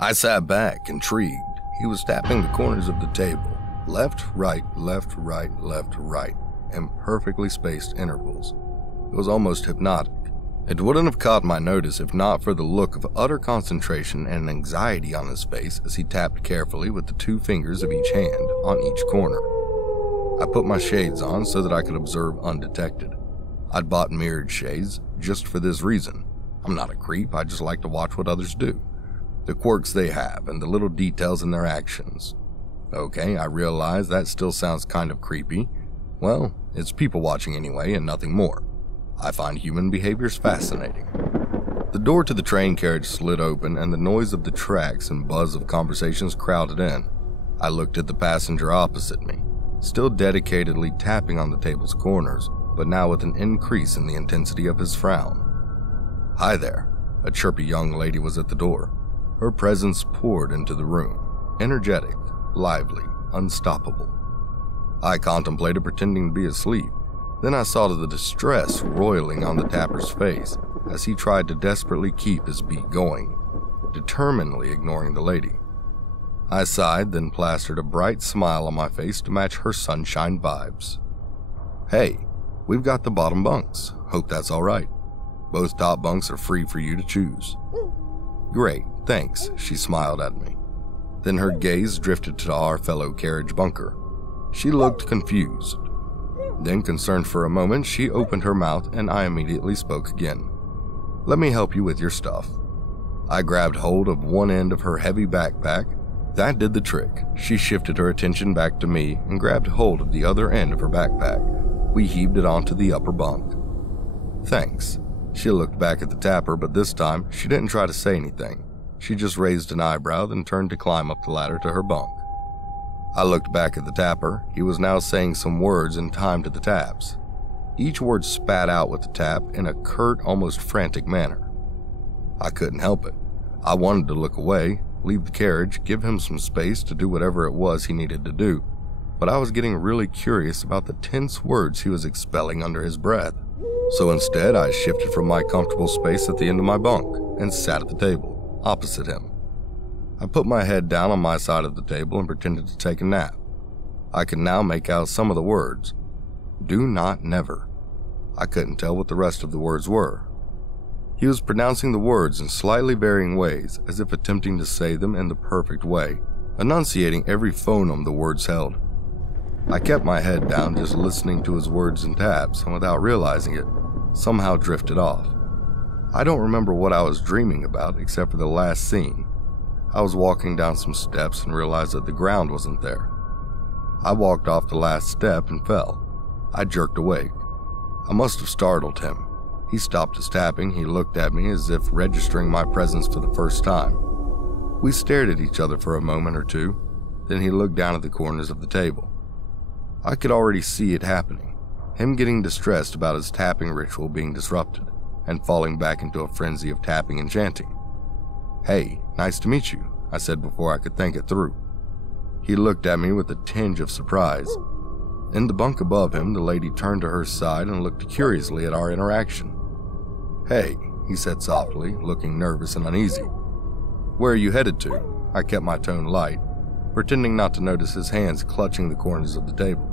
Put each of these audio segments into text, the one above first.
I sat back, intrigued. He was tapping the corners of the table. Left, right, left, right, left, right, in perfectly spaced intervals. It was almost hypnotic. It wouldn't have caught my notice if not for the look of utter concentration and anxiety on his face as he tapped carefully with the 2 fingers of each hand on each corner. I put my shades on so that I could observe undetected. I'd bought mirrored shades just for this reason. I'm not a creep, I just like to watch what others do. The quirks they have and the little details in their actions. Okay, I realize that still sounds kind of creepy. Well, it's people watching anyway and nothing more. I find human behaviors fascinating. The door to the train carriage slid open and the noise of the tracks and buzz of conversations crowded in. I looked at the passenger opposite me, still dedicatedly tapping on the table's corners, but now with an increase in the intensity of his frown. "Hi there." A chirpy young lady was at the door. Her presence poured into the room, energetic, lively, unstoppable. I contemplated pretending to be asleep. Then I saw the distress roiling on the tapper's face as he tried to desperately keep his beat going, determinedly ignoring the lady. I sighed, then plastered a bright smile on my face to match her sunshine vibes. "Hey, we've got the bottom bunks. Hope that's all right. Both top bunks are free for you to choose." "Great, thanks," she smiled at me. Then her gaze drifted to our fellow carriage bunker. She looked confused. Then, concerned for a moment, she opened her mouth and I immediately spoke again. "Let me help you with your stuff." I grabbed hold of one end of her heavy backpack. That did the trick. She shifted her attention back to me and grabbed hold of the other end of her backpack. We heaved it onto the upper bunk. "Thanks." She looked back at the tapper, but this time she didn't try to say anything. She just raised an eyebrow, then turned to climb up the ladder to her bunk. I looked back at the tapper. He was now saying some words in time to the taps. Each word spat out with the tap in a curt, almost frantic manner. I couldn't help it. I wanted to look away, leave the carriage, give him some space to do whatever it was he needed to do, but I was getting really curious about the tense words he was expelling under his breath. So instead, I shifted from my comfortable space at the end of my bunk and sat at the table, opposite him. I put my head down on my side of the table and pretended to take a nap. I could now make out some of the words. Do not never. I couldn't tell what the rest of the words were. He was pronouncing the words in slightly varying ways, as if attempting to say them in the perfect way, enunciating every phoneme the words held. I kept my head down, just listening to his words and taps, and without realizing it, somehow drifted off. I don't remember what I was dreaming about except for the last scene. I was walking down some steps and realized that the ground wasn't there. I walked off the last step and fell. I jerked awake. I must have startled him. He stopped his tapping. He looked at me as if registering my presence for the first time. We stared at each other for a moment or two. Then he looked down at the corners of the table. I could already see it happening. Him getting distressed about his tapping ritual being disrupted and falling back into a frenzy of tapping and chanting. "Hey, nice to meet you," I said before I could think it through. He looked at me with a tinge of surprise. In the bunk above him, the lady turned to her side and looked curiously at our interaction. "Hey," he said softly, looking nervous and uneasy. "Where are you headed to?" I kept my tone light, pretending not to notice his hands clutching the corners of the table.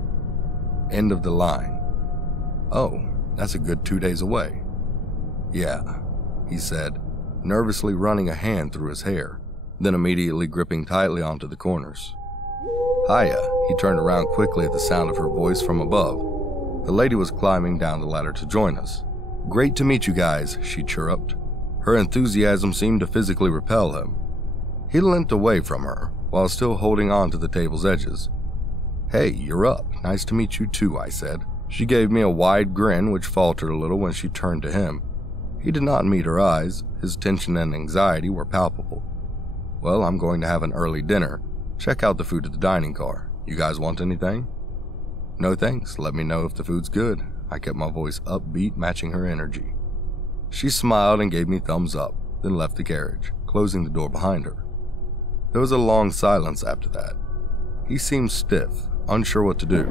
"End of the line." "Oh, that's a good 2 days away." "Yeah," he said, nervously running a hand through his hair, then immediately gripping tightly onto the corners. "Hiya," he turned around quickly at the sound of her voice from above. The lady was climbing down the ladder to join us. "Great to meet you guys," she chirruped. Her enthusiasm seemed to physically repel him. He leant away from her, while still holding on to the table's edges. "Hey, you're up. Nice to meet you too," I said. She gave me a wide grin which faltered a little when she turned to him. He did not meet her eyes. His tension and anxiety were palpable. "Well, I'm going to have an early dinner. Check out the food at the dining car. You guys want anything?" "No thanks. Let me know if the food's good." I kept my voice upbeat, matching her energy. She smiled and gave me thumbs up, then left the carriage, closing the door behind her. There was a long silence after that. He seemed stiff, unsure what to do.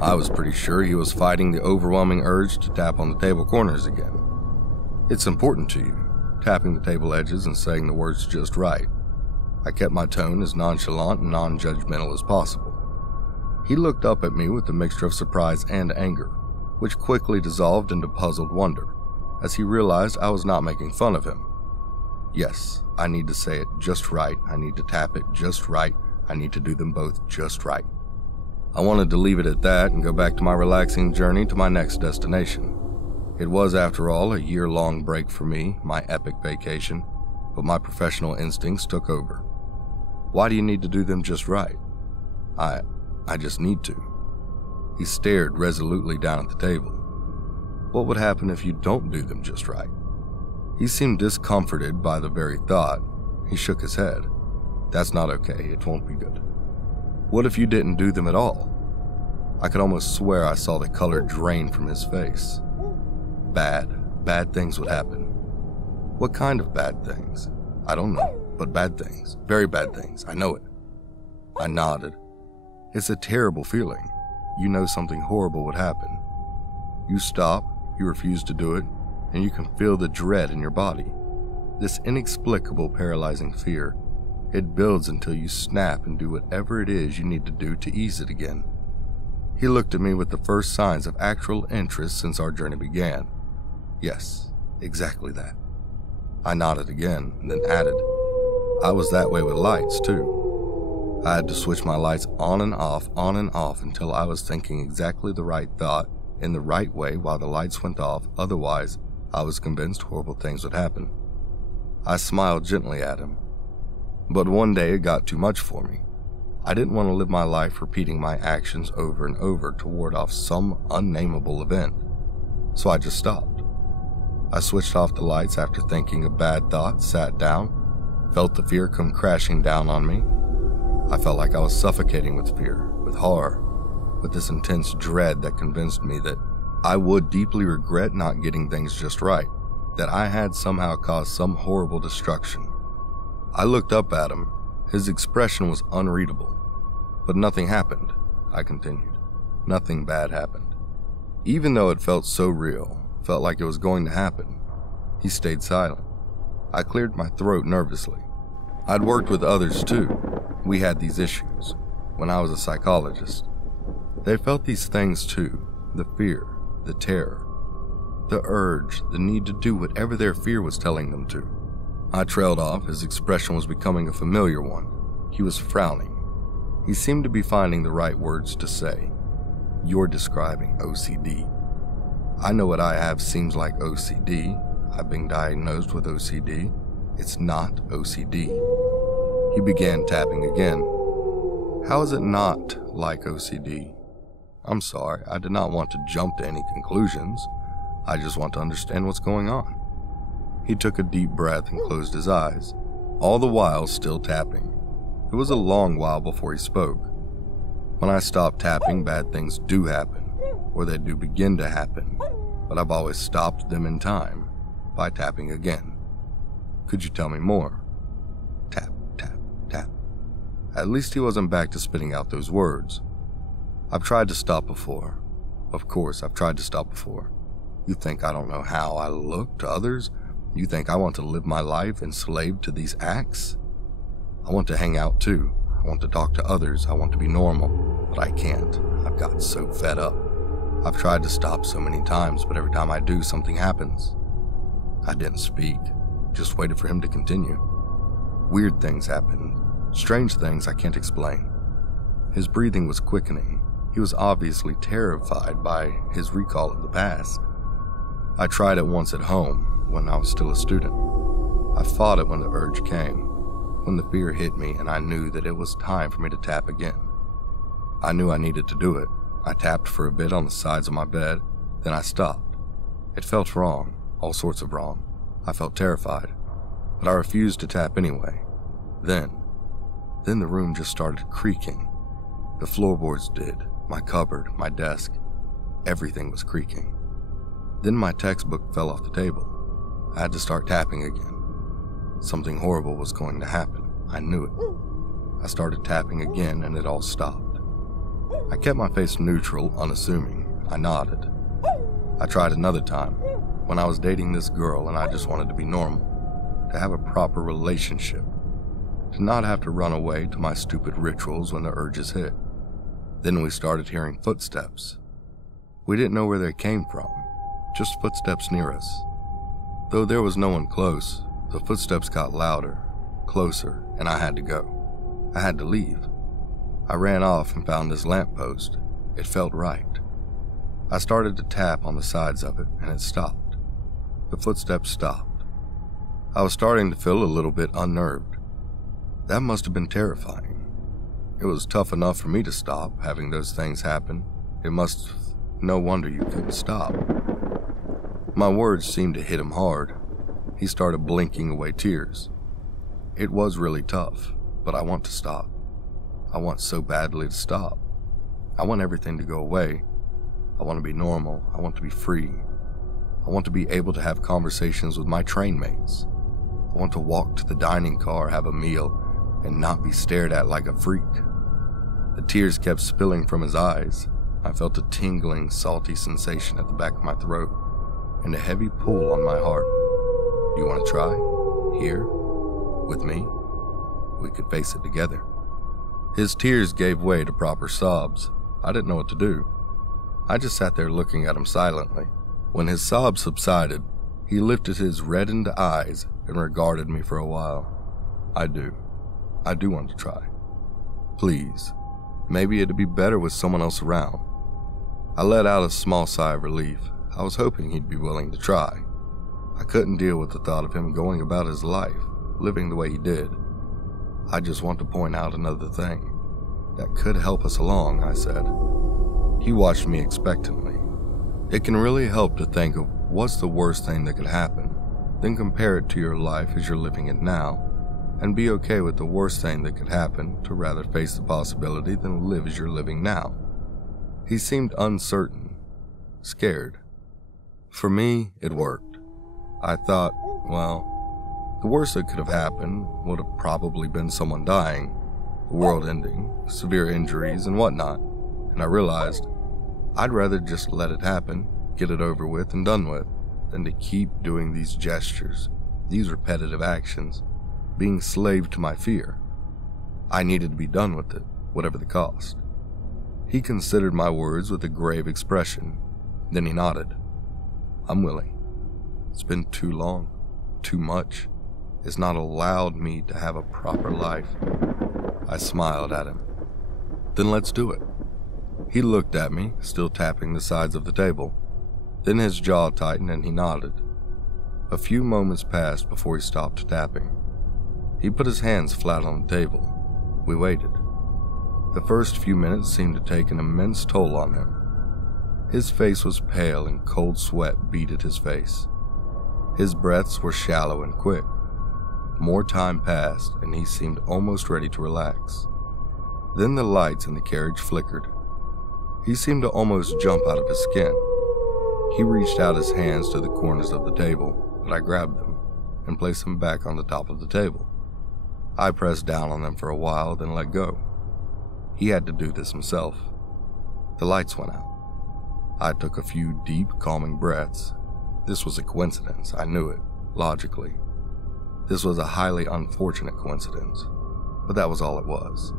I was pretty sure he was fighting the overwhelming urge to tap on the table corners again. It's important to you, tapping the table edges and saying the words just right. I kept my tone as nonchalant and non-judgmental as possible. He looked up at me with a mixture of surprise and anger, which quickly dissolved into puzzled wonder, as he realized I was not making fun of him. Yes, I need to say it just right, I need to tap it just right, I need to do them both just right. I wanted to leave it at that and go back to my relaxing journey to my next destination. It was, after all, a year-long break for me, my epic vacation, but my professional instincts took over. Why do you need to do them just right? I just need to. He stared resolutely down at the table. What would happen if you don't do them just right? He seemed discomforted by the very thought. He shook his head. That's not okay, it won't be good. What if you didn't do them at all? I could almost swear I saw the color drain from his face. Bad things would happen. What kind of bad things? I don't know, but bad things. Very bad things, I know it. I nodded. It's a terrible feeling. You know something horrible would happen. You stop, you refuse to do it, and you can feel the dread in your body. This inexplicable paralyzing fear. It builds until you snap and do whatever it is you need to do to ease it again. He looked at me with the first signs of actual interest since our journey began. Yes, exactly that. I nodded again, and then added, I was that way with lights, too. I had to switch my lights on and off until I was thinking exactly the right thought in the right way while the lights went off, otherwise I was convinced horrible things would happen. I smiled gently at him. But one day it got too much for me. I didn't want to live my life repeating my actions over and over to ward off some unnameable event, so I just stopped. I switched off the lights after thinking a bad thought, sat down, felt the fear come crashing down on me. I felt like I was suffocating with fear, with horror, with this intense dread that convinced me that I would deeply regret not getting things just right, that I had somehow caused some horrible destruction. I looked up at him. His expression was unreadable. But nothing happened, I continued. Nothing bad happened. Even though it felt so real, felt like it was going to happen, he stayed silent. I cleared my throat nervously. I'd worked with others too. We had these issues. When I was a psychologist, they felt these things too. The fear, the terror, the urge, the need to do whatever their fear was telling them to. I trailed off. His expression was becoming a familiar one. He was frowning. He seemed to be finding the right words to say. You're describing OCD. I know what I have seems like OCD. I've been diagnosed with OCD. It's not OCD. He began tapping again. How is it not like OCD? I'm sorry, I did not want to jump to any conclusions. I just want to understand what's going on. He took a deep breath and closed his eyes, all the while still tapping. It was a long while before he spoke. When I stop tapping, bad things do happen, or they do begin to happen, but I've always stopped them in time by tapping again. Could you tell me more? Tap, tap, tap. At least he wasn't back to spitting out those words. I've tried to stop before. Of course, I've tried to stop before. You think I don't know how I look to others? You think I want to live my life enslaved to these acts? I want to hang out too. I want to talk to others. I want to be normal, but I can't. I've gotten so fed up. I've tried to stop so many times, but every time I do, something happens. I didn't speak, just waited for him to continue. Weird things happened, strange things I can't explain. His breathing was quickening. He was obviously terrified by his recall of the past. I tried it once at home, when I was still a student. I fought it when the urge came, when the fear hit me and I knew that it was time for me to tap again. I knew I needed to do it. I tapped for a bit on the sides of my bed, then I stopped. It felt wrong, all sorts of wrong. I felt terrified, but I refused to tap anyway. Then the room just started creaking. The floorboards did, my cupboard, my desk, everything was creaking. Then my textbook fell off the table. I had to start tapping again. Something horrible was going to happen. I knew it. I started tapping again and it all stopped. I kept my face neutral, unassuming. I nodded. I tried another time, when I was dating this girl and I just wanted to be normal, to have a proper relationship. to not have to run away to my stupid rituals when the urges hit. Then we started hearing footsteps. We didn't know where they came from, just footsteps near us. Though there was no one close, the footsteps got louder, closer, and I had to go. I had to leave. I ran off and found this lamppost. It felt right. I started to tap on the sides of it, and it stopped. The footsteps stopped. I was starting to feel a little bit unnerved. That must have been terrifying. It was tough enough for me to stop having those things happen. No wonder you couldn't stop. My words seemed to hit him hard. He started blinking away tears. It was really tough, but I want to stop. I want so badly to stop. I want everything to go away. I want to be normal. I want to be free. I want to be able to have conversations with my train mates. I want to walk to the dining car, have a meal, and not be stared at like a freak. The tears kept spilling from his eyes. I felt a tingling, salty sensation at the back of my throat, and a heavy pull on my heart. You want to try? Here? With me? We could face it together. His tears gave way to proper sobs. I didn't know what to do. I just sat there looking at him silently. When his sobs subsided, he lifted his reddened eyes and regarded me for a while. I do want to try. Please. Maybe it'd be better with someone else around. I let out a small sigh of relief. I was hoping he'd be willing to try. I couldn't deal with the thought of him going about his life, living the way he did. I just want to point out another thing that could help us along, I said. He watched me expectantly. It can really help to think of what's the worst thing that could happen, then compare it to your life as you're living it now, and be okay with the worst thing that could happen to rather face the possibility than live as you're living now. He seemed uncertain, scared. For me, it worked. I thought, well, the worst that could have happened would have probably been someone dying, the world ending, severe injuries and whatnot, and I realized I'd rather just let it happen, get it over with and done with, than to keep doing these gestures, these repetitive actions, being slave to my fear. I needed to be done with it, whatever the cost. He considered my words with a grave expression. Then he nodded. I'm willing. It's been too long, too much. It's not allowed me to have a proper life. I smiled at him. Then let's do it. He looked at me, still tapping the sides of the table. Then his jaw tightened and he nodded. A few moments passed before he stopped tapping. He put his hands flat on the table. We waited. The first few minutes seemed to take an immense toll on him. His face was pale and cold sweat beaded his face. His breaths were shallow and quick. More time passed and he seemed almost ready to relax. Then the lights in the carriage flickered. He seemed to almost jump out of his skin. He reached out his hands to the corners of the table, but I grabbed them and placed them back on the top of the table. I pressed down on them for a while, then let go. He had to do this himself. The lights went out. I took a few deep, calming breaths. This was a coincidence, I knew it, logically. This was a highly unfortunate coincidence, but that was all it was.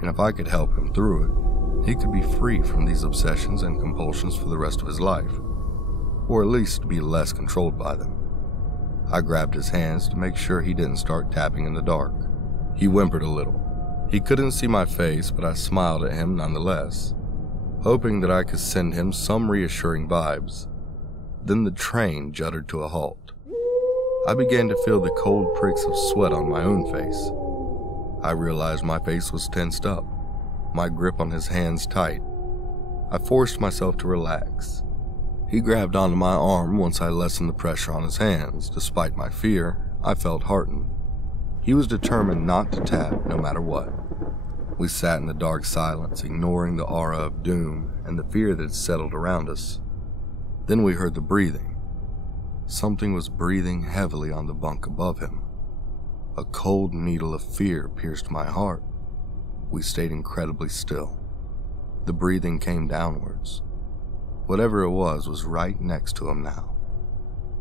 And if I could help him through it, he could be free from these obsessions and compulsions for the rest of his life, or at least be less controlled by them. I grabbed his hands to make sure he didn't start tapping in the dark. He whimpered a little. He couldn't see my face, but I smiled at him nonetheless, hoping that I could send him some reassuring vibes. Then the train juddered to a halt. I began to feel the cold pricks of sweat on my own face. I realized my face was tensed up, my grip on his hands tight. I forced myself to relax. He grabbed onto my arm once I lessened the pressure on his hands. Despite my fear, I felt heartened. He was determined not to tap no matter what. We sat in the dark silence, ignoring the aura of doom and the fear that had settled around us. Then we heard the breathing. Something was breathing heavily on the bunk above him. A cold needle of fear pierced my heart. We stayed incredibly still. The breathing came downwards. Whatever it was right next to him now.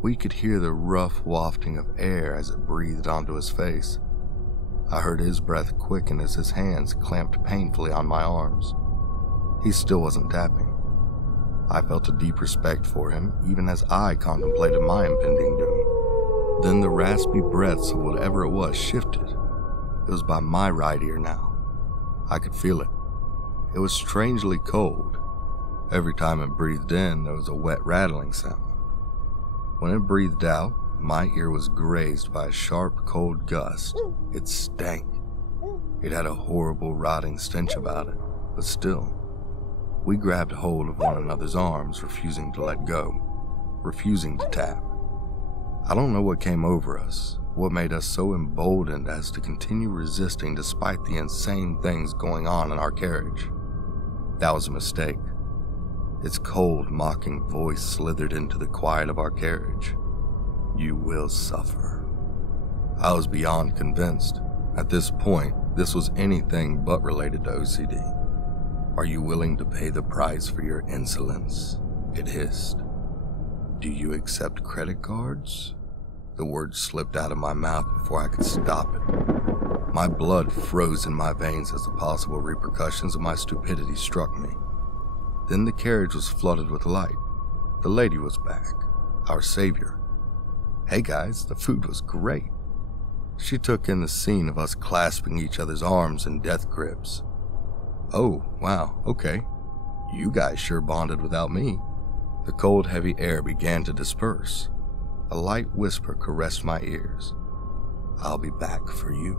We could hear the rough wafting of air as it breathed onto his face. I heard his breath quicken as his hands clamped painfully on my arms. He still wasn't tapping. I felt a deep respect for him, even as I contemplated my impending doom. Then the raspy breaths of whatever it was shifted. It was by my right ear now. I could feel it. It was strangely cold. Every time it breathed in, there was a wet rattling sound. When it breathed out, my ear was grazed by a sharp, cold gust. It stank. It had a horrible, rotting stench about it, but still. We grabbed hold of one another's arms, refusing to let go, refusing to tap. I don't know what came over us, what made us so emboldened as to continue resisting despite the insane things going on in our carriage. That was a mistake. Its cold, mocking voice slithered into the quiet of our carriage. You will suffer. I was beyond convinced. At this point, this was anything but related to OCD. Are you willing to pay the price for your insolence? It hissed. Do you accept credit cards? The words slipped out of my mouth before I could stop it. My blood froze in my veins as the possible repercussions of my stupidity struck me. Then the carriage was flooded with light. The lady was back, our savior. Hey guys, the food was great. She took in the scene of us clasping each other's arms in death grips. Oh, wow, okay. You guys sure bonded without me. The cold, heavy air began to disperse. A light whisper caressed my ears. I'll be back for you.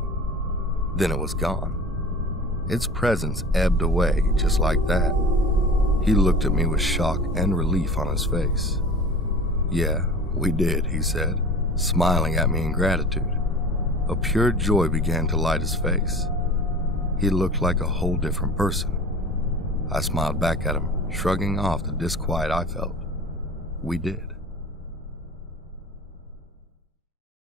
Then it was gone. Its presence ebbed away just like that. He looked at me with shock and relief on his face. Yeah, we did, he said, smiling at me in gratitude. A pure joy began to light his face. He looked like a whole different person. I smiled back at him, shrugging off the disquiet I felt. We did.